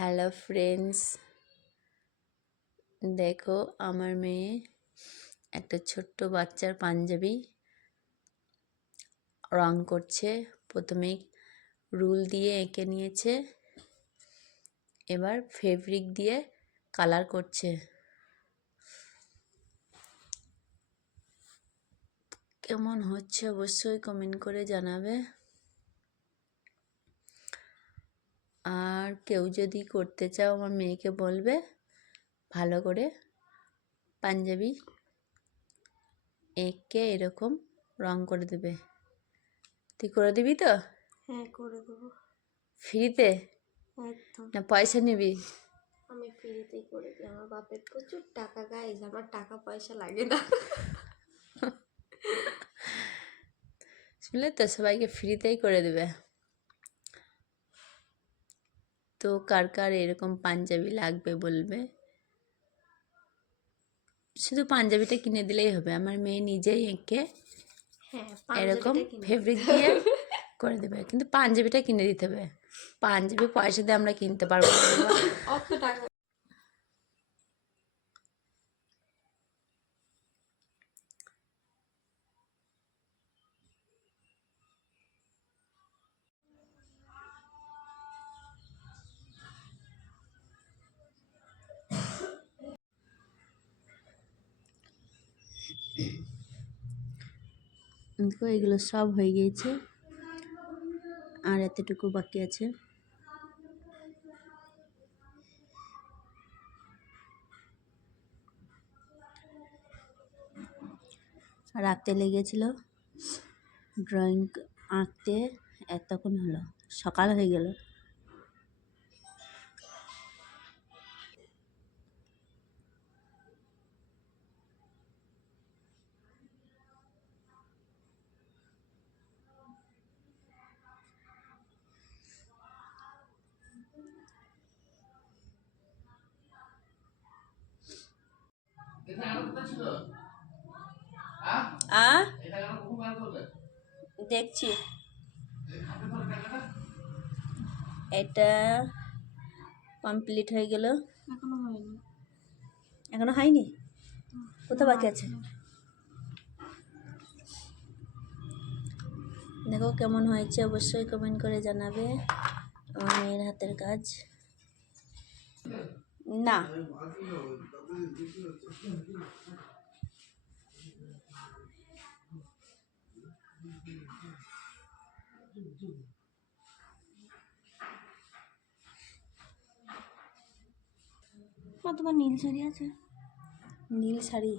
Hello friends, দেখো আমার মেয়ে একটা ছোট্ট বাচ্চার পাঞ্জাবি রং করছে। প্রথমে রুল দিয়ে এঁকে নিয়েছে, এবার ফেব্রিক দিয়ে কালার করছে। কেমন হচ্ছে অবশ্যই কমেন্ট করে জানাবে। আর কেউ যদি করতে চাও আমার মেয়েকে বলবে, ভালো করে পাঞ্জাবি এঁকে এরকম রং করে দেবে। তুই করে দিবি তো? হ্যাঁ, করে দেবো। ফ্রিতে? একদম না পয়সা নিবি? আমি ফ্রিতেই করে দিই। আমার বাপের প্রচুর টাকা, গাইজ, আমার টাকা পয়সা লাগে না। শুনলে তো, সবাইকে ফ্রিতেই করে দেবে। তো কার কার এরকম পাঞ্জাবি লাগবে বলবে। শুধু পাঞ্জাবিটা কিনে দিলেই হবে। আমার মেয়ে নিজেই এঁকে এরকম ফেব্রিক দিয়ে করে দেবে, কিন্তু পাঞ্জাবিটা কিনে দিতে হবে। পাঞ্জাবি পয়সা দিয়ে আমরা কিনতে পারবো না। অত টাকা। দেখো এগুলো সব হয়ে গিয়েছে, আর এতটুকু বাকি আছে। রাতে লেগেছিল ড্রয়িং আঁকতে, এতক্ষণ হলো, সকাল হয়ে গেল। দেখছি এটা কমপ্লিট হয়ে গেল। এখনো হয়নি? কোথাও বাকি আছে? দেখো কেমন হয়েছে অবশ্যই কমেন্ট করে জানাবে। আমার মেয়ের হাতের কাজ না। তোমার নীল শাড়ি আছে? নীল শাড়ি